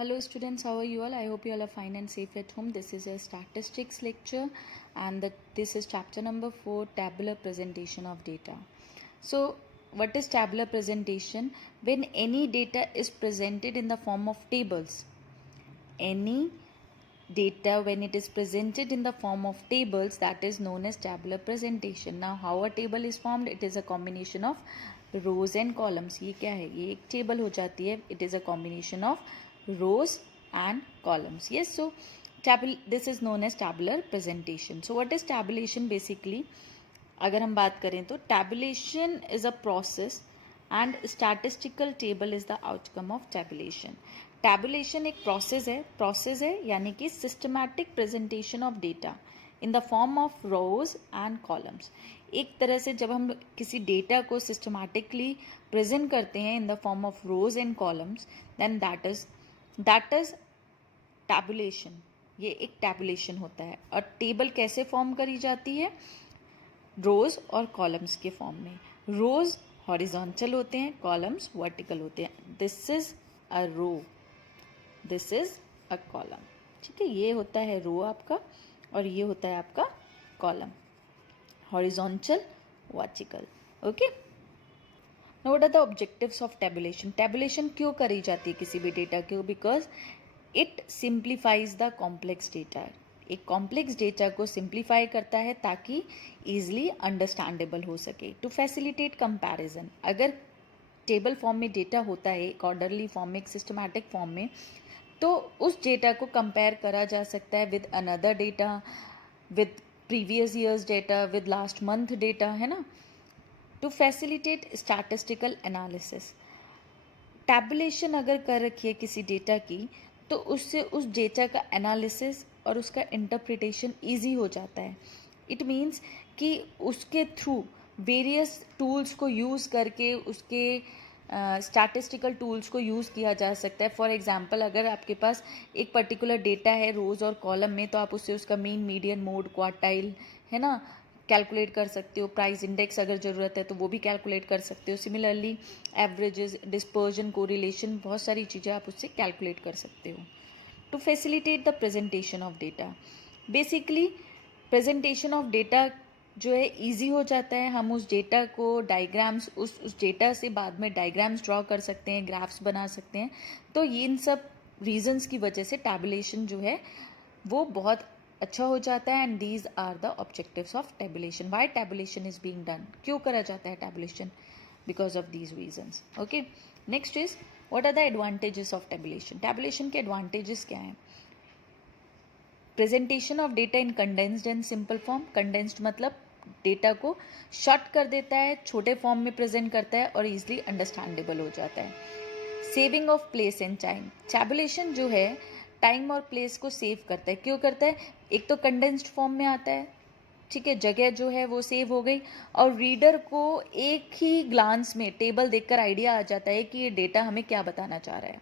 Hello students, how are you all? I hope you all are fine and safe at home. This is a statistics lecture and this is chapter number 4, tabular presentation of data. So what is tabular presentation? When any data is presented in the form of tables. Any data when it is presented in the form of tables, that is known as tabular presentation. Now how a table is formed? It is a combination of rows and columns. ये क्या है? ये एक table हो जाती है. It is a combination of rows and columns. Yes, so this is known as tabular presentation. So what is tabulation basically? अगर हम बात करें तो tabulation is a process and statistical table is the outcome of tabulation. Tabulation एक process है यानी कि systematic presentation of data in the form of rows and columns. एक तरह से जब हम किसी डेटा को सिस्टमैटिकली प्रेजेंट करते हैं in the form of rows and columns, then that is tabulation. ये एक टैबुलेशन होता है. और टेबल कैसे फॉर्म करी जाती है? रोज और कॉलम्स के फॉर्म में. रोज हॉरिजॉन्टल होते हैं, कॉलम्स वर्टिकल होते हैं. This is a row, this is a column. ठीक है, ये होता है रो आपका और ये होता है आपका column. Horizontal, vertical. Okay, now what are the objectives of tabulation? Tabulation क्यों करी जाती है किसी भी डेटा क्यों? Because it simplifies the complex data. एक कॉम्प्लेक्स डेटा को सिंप्लीफाई करता है ताकि ईजिली अंडरस्टैंडेबल हो सके. To facilitate comparison. अगर टेबल फॉर्म में डेटा होता है, एक ऑर्डरली फॉर्म में, एक सिस्टमैटिक फॉर्म में, तो उस डेटा को कंपेयर करा जा सकता है with another data, with previous years data, with last month data, है ना. To facilitate statistical analysis. Tabulation अगर कर रखी है किसी डेटा की तो उससे उस डेटा का एनालिसिस और उसका इंटरप्रिटेशन ईजी हो जाता है. इट मीन्स कि उसके थ्रू वेरियस टूल्स को यूज़ करके उसके स्टैटिस्टिकल टूल्स को यूज़ किया जा सकता है. फॉर एग्जांपल, अगर आपके पास एक पर्टिकुलर डेटा है रोज़ और कॉलम में, तो आप उससे उसका मीन, मीडियन, मोड, क्वार्टाइल, है ना, कैलकुलेट कर सकते हो. प्राइस इंडेक्स अगर ज़रूरत है तो वो भी कैलकुलेट कर सकते हो. सिमिलरली एवरेजेस, डिस्पर्जन, कोरिलेशन, बहुत सारी चीज़ें आप उससे कैलकुलेट कर सकते हो. To facilitate the presentation of data. Basically presentation of data जो है ईजी हो जाता है. हम उस डेटा को डायग्राम्स, उस डेटा से बाद में डायग्राम्स ड्रॉ कर सकते हैं, ग्राफ्स बना सकते हैं. तो ये इन सब रीजंस की वजह से टैबुलेशन जो है वो बहुत अच्छा हो जाता है. And these are the objectives of tabulation. Why tabulation is being done? क्यों करा जाता है tabulation? Because of these reasons. Okay, next is what are the advantages of tabulation. Tabulation के एडवांटेजेस क्या हैं? Presentation of data in condensed and simple form. Condensed मतलब data को short कर देता है, छोटे फॉर्म में प्रेजेंट करता है और इजीली अंडरस्टैंडेबल हो जाता है. Saving of place and time. Tabulation जो है टाइम और प्लेस को सेव करता है. क्यों करता है? एक तो कंडेंस्ड फॉर्म में आता है, ठीक है, जगह जो है वो सेव हो गई, और रीडर को एक ही ग्लांस में टेबल देखकर आइडिया आ जाता है कि ये डेटा हमें क्या बताना चाह रहा है.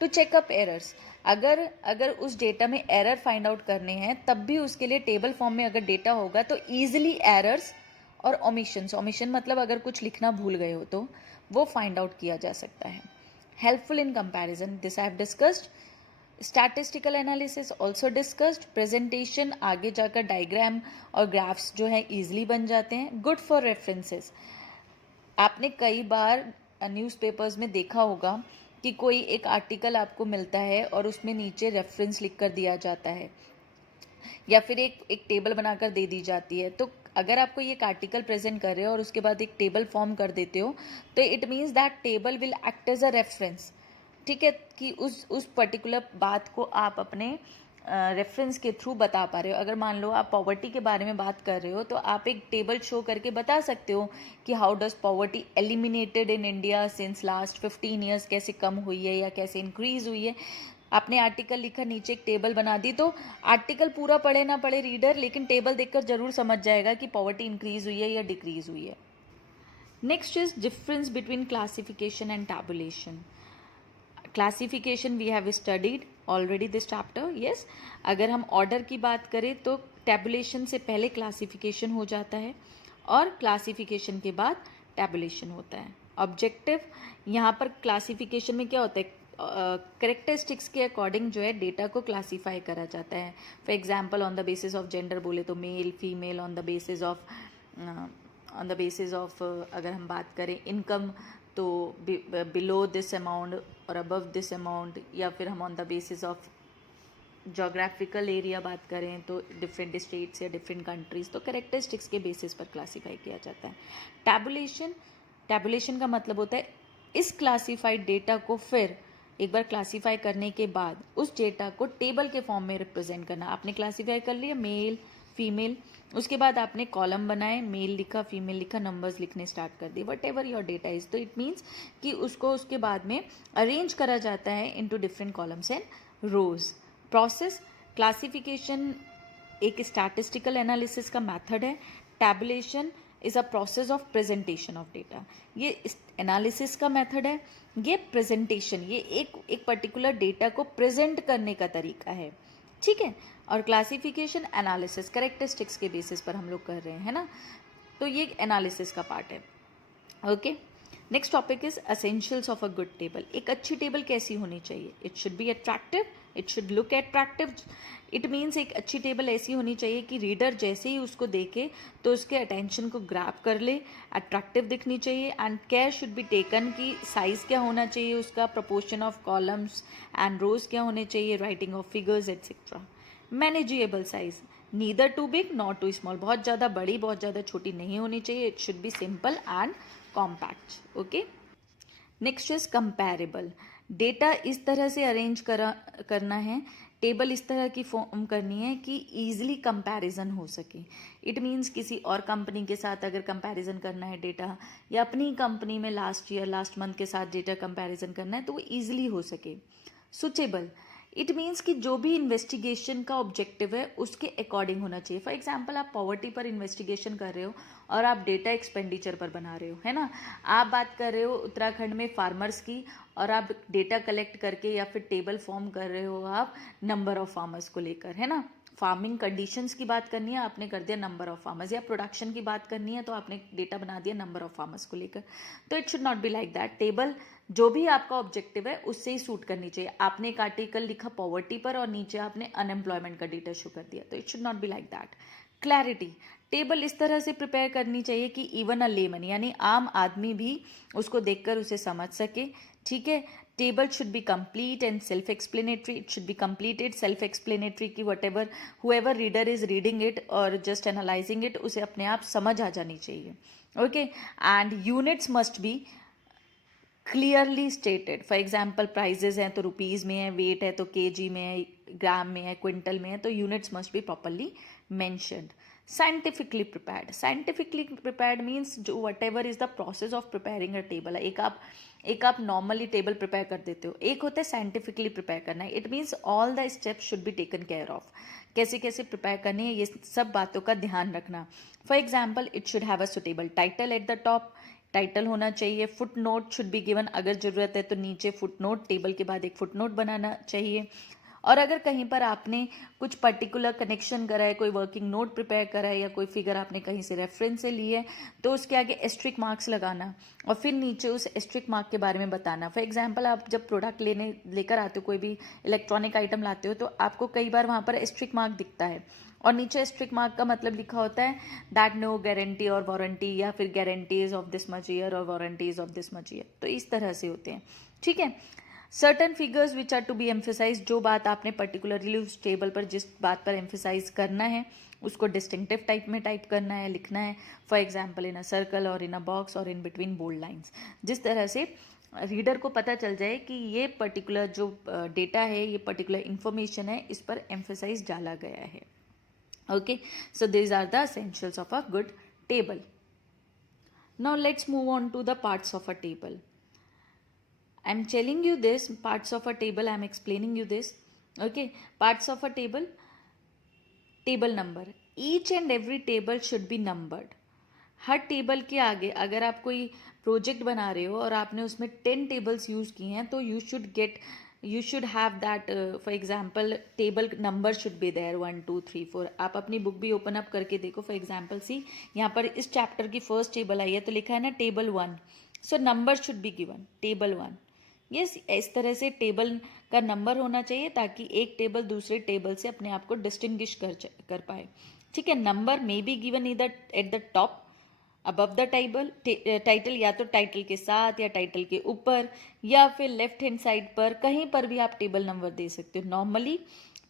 To checkup errors. अगर उस डेटा में एरर फाइंड आउट करने हैं तब भी उसके लिए टेबल फॉर्म में अगर डेटा होगा तो ईजिली एरर्स और ओमिशन मतलब अगर कुछ लिखना भूल गए हो तो वो फाइंड आउट किया जा सकता है. Helpful in comparison. This I have discussed. Statistical analysis also discussed. Presentation, आगे जाकर डायग्राम और ग्राफ्स जो है ईजिली बन जाते हैं. Good for references. आपने कई बार न्यूज़पेपर्स में देखा होगा कि कोई एक आर्टिकल आपको मिलता है और उसमें नीचे रेफरेंस लिख कर दिया जाता है या फिर एक टेबल बनाकर दे दी जाती है. तो अगर आप कोई एक आर्टिकल प्रेजेंट कर रहे हो और उसके बाद एक टेबल फॉर्म कर देते हो तो it means that table will act as a reference. ठीक है, कि उस पर्टिकुलर बात को आप अपने रेफरेंस के थ्रू बता पा रहे हो. अगर मान लो आप पॉवर्टी के बारे में बात कर रहे हो तो आप एक टेबल शो करके बता सकते हो कि how does poverty eliminated in India since last 15 years, कैसे कम हुई है या कैसे इंक्रीज हुई है. आपने आर्टिकल लिखा, नीचे एक टेबल बना दी, तो आर्टिकल पूरा पढ़े ना पढ़े रीडर, लेकिन टेबल देखकर जरूर समझ जाएगा कि पॉवर्टी इंक्रीज हुई है या डिक्रीज हुई है. Next is difference between classification and tabulation. Classification we have studied already this chapter. Yes, अगर हम ऑर्डर की बात करें तो टैबुलेशन से पहले क्लासिफिकेशन हो जाता है और क्लासिफिकेशन के बाद टैबुलेशन होता है. ऑब्जेक्टिव, यहाँ पर क्लासिफिकेशन में क्या होता है? करेक्टरिस्टिक्स के अकॉर्डिंग जो है डेटा को क्लासीफाई करा जाता है. For example on the basis of gender बोले तो male female, on the basis of अगर हम बात करें इनकम तो बिलो दिस अमाउंट और अबव दिस अमाउंट, या फिर हम on the basis of geographical area बात करें तो डिफरेंट स्टेट्स या डिफरेंट कंट्रीज, तो करेक्टरिस्टिक्स के बेसिस पर क्लासीफाई किया जाता है. टैबुलेशन का मतलब होता है इस क्लासीफाइड डेटा को फिर एक बार क्लासीफाई करने के बाद उस डेटा को टेबल के फॉर्म में रिप्रेजेंट करना. आपने क्लासीफाई कर लिया मेल फीमेल, उसके बाद आपने कॉलम बनाए, मेल लिखा फीमेल लिखा, नंबर्स लिखने स्टार्ट कर दिए, whatever your data is. तो इट मीन्स कि उसको उसके बाद में अरेंज करा जाता है into different columns and rows. Process classification एक स्टैटिस्टिकल एनालिसिस का मेथड है. Tabulation is a process of presentation of data. ये एनालिसिस का मेथड है, ये प्रेजेंटेशन, ये एक पर्टिकुलर डेटा को प्रेजेंट करने का तरीका है. ठीक है. और क्लासिफिकेशन एनालिसिस करेक्टरिस्टिक्स के बेसिस पर हम लोग कर रहे हैं ना, तो ये एनालिसिस का पार्ट है. Okay. Next topic is essentials of a good table. एक अच्छी टेबल कैसी होनी चाहिए? It should be attractive, it should look attractive. It means एक अच्छी टेबल ऐसी होनी चाहिए कि रीडर जैसे ही उसको देखे तो उसके अटेंशन को ग्रैब कर ले, अट्रैक्टिव दिखनी चाहिए. And care should be taken कि साइज क्या होना चाहिए उसका, proportion of columns and rows क्या होने चाहिए, writing of figures etcetera. Manageable size, neither too big not too small. बहुत ज़्यादा बड़ी बहुत ज़्यादा छोटी नहीं होनी चाहिए. It should be simple and compact. Okay. Next is comparable. Data इस तरह से अरेंज करना है, टेबल इस तरह की फॉर्म करनी है कि ईजिली कंपैरिजन हो सके. इट मीन्स किसी और कंपनी के साथ अगर कंपैरिजन करना है डेटा, या अपनी कंपनी में लास्ट मंथ के साथ डेटा कंपैरिजन करना है तो वो ईजिली हो सके. सुटेबल, इट मीन्स कि जो भी इन्वेस्टिगेशन का ऑब्जेक्टिव है उसके अकॉर्डिंग होना चाहिए. फॉर एग्जाम्पल आप पॉवर्टी पर इन्वेस्टिगेशन कर रहे हो और आप डेटा एक्सपेंडिचर पर बना रहे हो, है ना. आप बात कर रहे हो उत्तराखंड में फार्मर्स की और आप डेटा कलेक्ट करके या फिर टेबल फॉर्म कर रहे हो आप नंबर ऑफ फार्मर्स को लेकर, है ना. फार्मिंग कंडीशंस की बात करनी है, आपने कर दिया नंबर ऑफ फार्मर्स. या प्रोडक्शन की बात करनी है तो आपने डेटा बना दिया नंबर ऑफ फार्मर्स को लेकर. तो it should not be like that. Table जो भी आपका ऑब्जेक्टिव है उससे ही सूट करनी चाहिए. आपने एक आर्टिकल लिखा पॉवर्टी पर और नीचे आपने अनएम्प्लॉयमेंट का डेटा शो कर दिया, तो it should not be like that. Clarity, table इस तरह से प्रिपेयर करनी चाहिए कि इवन अ लेमन यानी आम आदमी भी उसको देखकर उसे समझ सके. ठीक है. Table should be complete and self explanatory. It should be completed self explanatory कि whatever whoever reader is reading it और जस्ट एनालाइजिंग इट उसे अपने आप समझ आ जानी चाहिए. Okay. And units must be clearly stated. For example prices हैं तो रुपीज़ में है, वेट है तो केजी में है, ग्राम में है, क्विंटल में है, तो units must be properly mentioned. Scientifically prepared means जो whatever is the process of preparing a table. एक आप नॉर्मली टेबल प्रिपेयर कर देते हो, एक होता है साइंटिफिकली प्रिपेयर करना है. It means all the steps should be taken care of. कैसे कैसे प्रिपेयर करनी है ये सब बातों का ध्यान रखना. For example it should have a suitable title at the top. Title होना चाहिए. Foot note should be given. अगर ज़रूरत है तो नीचे फुट नोट, टेबल के बाद एक फुट नोट बनाना चाहिए. और अगर कहीं पर आपने कुछ पर्टिकुलर कनेक्शन करा है, कोई वर्किंग नोट प्रिपेयर करा है या कोई फिगर आपने कहीं से रेफरेंस से ली है तो उसके आगे एस्ट्रिक मार्क्स लगाना और फिर नीचे उस एस्ट्रिक मार्क के बारे में बताना. फॉर एग्जांपल आप जब प्रोडक्ट लेकर आते हो, कोई भी इलेक्ट्रॉनिक आइटम लाते हो, तो आपको कई बार वहाँ पर एस्ट्रिक मार्क दिखता है और नीचे एस्ट्रिक मार्क का मतलब लिखा होता है दैट नो गारंटी और वारंटी, या फिर guarantees of this much year और warranties of this much year. तो इस तरह से होते हैं. ठीक है. Certain figures which are to be emphasise. जो बात आपने पर्टिकुलरली उस टेबल पर जिस बात पर एम्फेसाइज करना है उसको डिस्टिंक्टिव टाइप में टाइप करना है, लिखना है. For example in a circle और इन अ बॉक्स और इन बिटवीन बोल्ड लाइन्स. जिस तरह से रीडर को पता चल जाए कि ये पर्टिकुलर जो डेटा है, ये पर्टिकुलर इंफॉर्मेशन है, इस पर एम्फेसाइज डाला गया है. Okay, so these are the essentials of a good table. Now let's move on to the parts of a table. I'm telling you this parts of a table, I'm explaining you this. Okay, parts of a table. Table number, each and every table should be numbered. Her table के आगे अगर आप कोई project बना रहे हो और आपने उसमें 10 टेबल्स यूज़ किए हैं तो you should have that for example table number should be there 1 2 3 4. आप अपनी बुक भी ओपन अप करके देखो. फॉर एग्जाम्पल सी यहाँ पर इस चैप्टर की फर्स्ट टेबल आई है तो लिखा है ना table 1. So number should be given table 1. Yes, इस तरह से टेबल का नंबर होना चाहिए ताकि एक टेबल दूसरे टेबल से अपने आप को डिस्टिंग्विश कर पाए। ठीक है, नंबर मे बी गिवन इधर at the top above the title, या तो टाइटल के साथ या टाइटल के ऊपर या फिर लेफ्ट हैंड साइड पर, कहीं पर भी आप टेबल नंबर दे सकते हो। नॉर्मली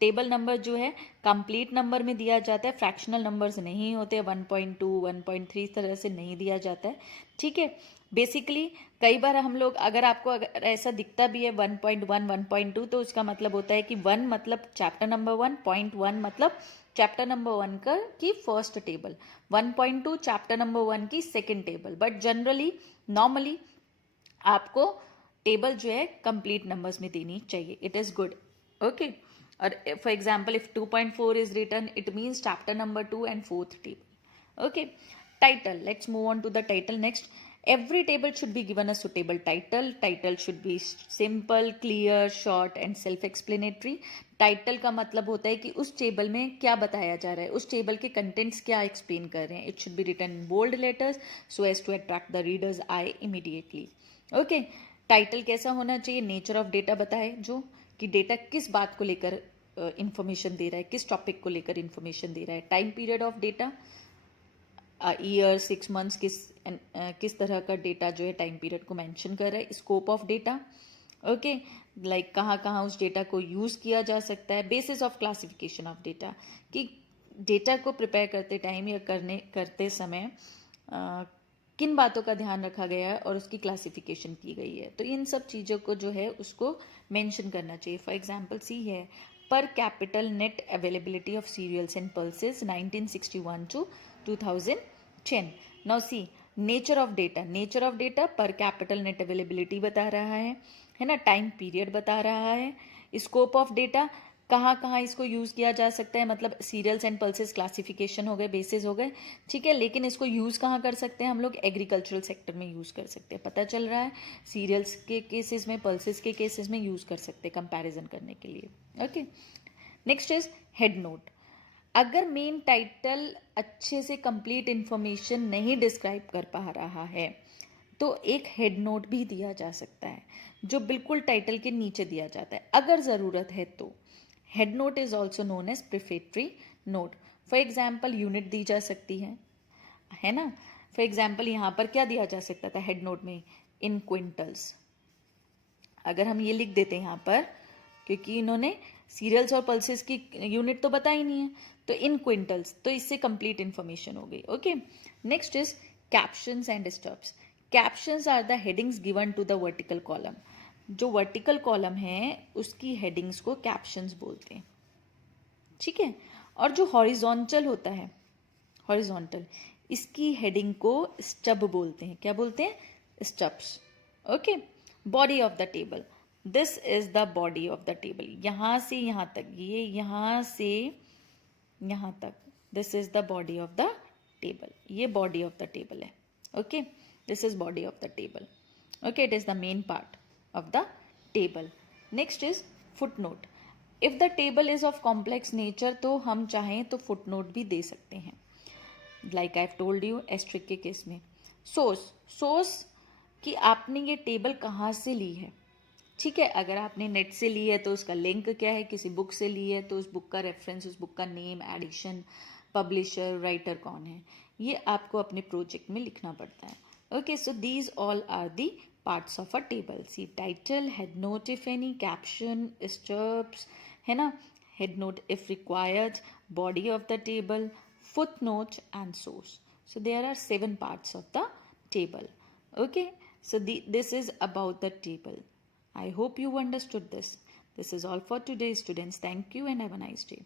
टेबल नंबर जो है कंप्लीट नंबर में दिया जाता है, फ्रैक्शनल नंबर्स नहीं होते, 1.2 1.3 इस तरह से नहीं दिया जाता है। ठीक है, बेसिकली कई बार हम लोग, अगर आपको अगर ऐसा दिखता भी है 1.1 1.2, तो उसका मतलब होता है कि 1 मतलब चैप्टर नंबर 1, 0.1 मतलब चैप्टर नंबर 1 का की फर्स्ट टेबल, 1.2 चैप्टर नंबर 1 की second table. But generally normally आपको टेबल जो है कंप्लीट नंबर्स में देनी चाहिए। It is good. ओके, और for example if 2.4 is written, it means chapter number 2 and fourth table. Okay, title, let's move on to the title next. Every table should be given a suitable title. Title should be simple, clear, short and self-explanatory. Title का मतलब होता है कि उस table में क्या बताया जा रहा है, उस टेबल के कंटेंट्स क्या एक्सप्लेन कर रहे हैं। It should be written in bold letters so as to attract the readers eye immediately. Okay, title कैसा होना चाहिए, नेचर ऑफ डेटा बताए, जो कि डेटा किस बात को लेकर इंफॉर्मेशन दे रहा है, किस टॉपिक को लेकर इंफॉर्मेशन दे रहा है। Time period of data, year, 6 months, किस तरह का डेटा जो है टाइम पीरियड को मेंशन कर रहा है। Scope of data, okay, like कहाँ कहाँ उस डेटा को यूज़ किया जा सकता है। Basis of classification of data, कि डेटा को प्रिपेयर करते टाइम या करते समय किन बातों का ध्यान रखा गया है और उसकी क्लासिफिकेशन की गई है। तो इन सब चीज़ों को जो है उसको मेंशन करना चाहिए। फॉर एग्जांपल सी है पर capital net availability of cereals and pulses 1961 to 2010। Now see nature of data, nature of data पर कैपिटल नेट अवेलेबिलिटी बता रहा है ना, टाइम पीरियड बता रहा है। स्कोप ऑफ डेटा, कहाँ कहाँ इसको यूज़ किया जा सकता है, मतलब सीरियल्स एंड पल्सेस क्लासिफिकेशन हो गए, बेसिस हो गए। ठीक है, लेकिन इसको यूज़ कहाँ कर सकते हैं हम लोग, एग्रीकल्चरल सेक्टर में यूज़ कर सकते हैं। पता चल रहा है, सीरियल्स के केसेस में, पल्सेस के केसेस में यूज़ कर सकते हैं कंपैरिजन करने के लिए। Okay, next is head note. अगर मेन टाइटल अच्छे से कंप्लीट इंफॉर्मेशन नहीं डिस्क्राइब कर पा रहा है तो एक हेड नोट भी दिया जा सकता है, जो बिल्कुल टाइटल के नीचे दिया जाता है अगर ज़रूरत है तो। Head note is also known as prefatory note. For example unit दी जा सकती है ना। फॉर एग्जाम्पल यहाँ पर क्या दिया जा सकता था हेड नोट में, इन क्विंटल्स। अगर हम ये लिख देते हैं यहाँ पर, क्योंकि इन्होंने सीरियल्स और पल्सेस की यूनिट तो बता ही नहीं है, तो इन क्विंटल्स, तो इससे कंप्लीट इंफॉर्मेशन हो गई। Okay, next is captions and stubs. Captions are the headings given to the vertical column. जो वर्टिकल कॉलम है उसकी हेडिंग्स को कैप्शंस बोलते हैं। ठीक है, और जो हॉरिजॉन्टल होता है, हॉरिजॉन्टल, इसकी हेडिंग को स्टब बोलते हैं। क्या बोलते हैं, stubs. Okay, body of the table, this is the body of the table. यहाँ से यहाँ तक, ये यहाँ से यहाँ तक, this is the body of the table. ये बॉडी ऑफ द टेबल है। Okay, this is body of the table. Okay, it is the main part of the table. Next is footnote. If the table is of complex nature तो हम चाहें तो footnote भी दे सकते हैं, like I've told you asterisk के case में। source कि आपने ये टेबल कहाँ से ली है। ठीक है, अगर आपने नेट से ली है तो उसका लिंक क्या है, किसी बुक से ली है तो उस बुक का रेफरेंस, उस बुक का नेम, एडिशन, पब्लिशर, राइटर कौन है, ये आपको अपने प्रोजेक्ट में लिखना पड़ता है। Okay, so these all are the parts of a table. See title, head note if any, caption, stubs, है ना, head note if required, body of the table, footnote and source. So there are 7 parts of the table. Okay, so this is about the table. I hope you understood this. This is all for today, students. Thank you and have a nice day.